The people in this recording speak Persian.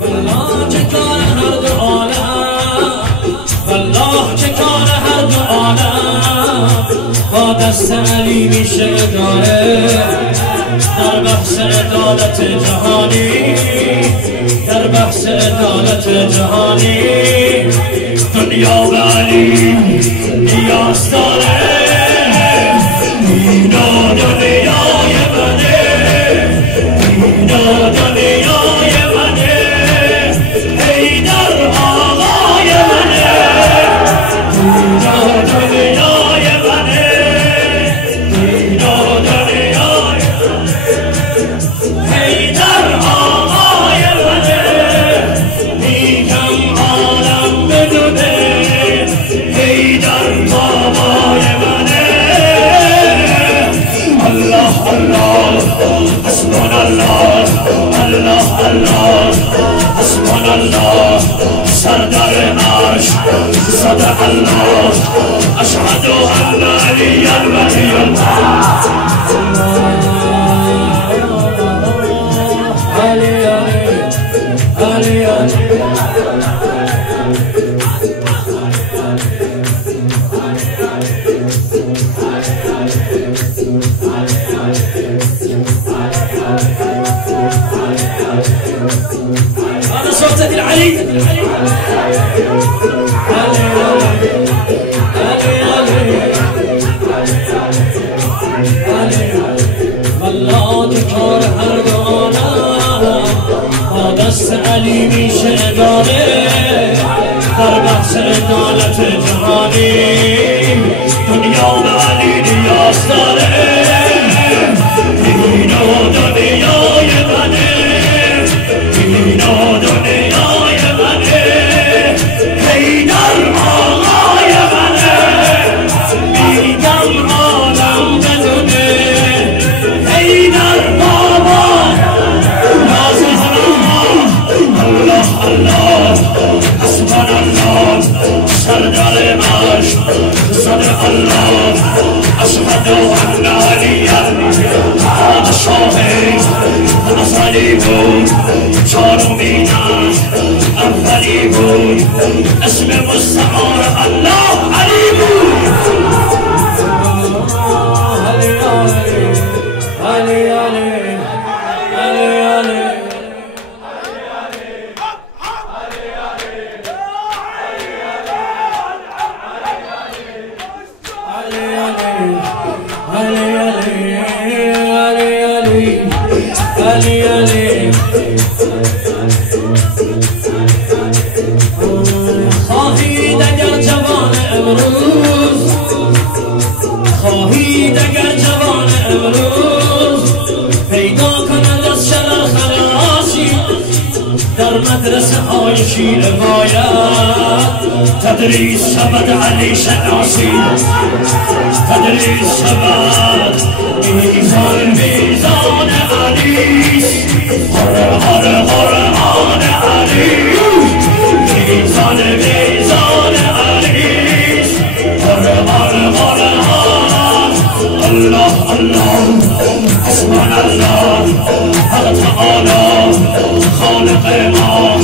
والله چه کار هر دو عالم، والله چه کار هر دو عالم با دست علی میشه اداره در بحث عدالت جهانی، در بحث عدالت جهانی. دنیا به علی نیاز داره، اینا دنیای منه، اینا دنیای منه، حیدر آقای منه، اینا دنیای منه، اینا دنیای حیدر آقای منه. میگم عالم بدونه حیدر بابای منه. الله الله حسبنا الله، الله الله حسبنا الله. سردار عرش صدق الله، اشهد ان علی ولی الله. علی علی علی علی هذا صوت العلي. علي والله کار هر دو عالم با دست علی میشه اداره در بحث عدالت جهانی. دنیا به علی نیاز داره، اینا دنیای منه، اینا دنیای منه، حیدر آقای منه. میگم عالم بدونه حیدر بابا یا زهرا. الله الله حسبنا الله، سردار عرش صدق الله، اشهد ان علی پادشاهی ازلی بود، چارمین اولی بود، اسم مستعار الله علی بود. علی علی علی علی علی علی. خواهید اگر جوان امروز، خواهید اگر جوان امروز پیدا کند از شرر خلاصی در مدرسه های شیعه باید تدریس شود علی شناسی، تدریس شود میزان میزان علیست، قرآن علی، میزان میزان علیست، قرآن. الله الله حسبنا الله، حق تعالی خالق ما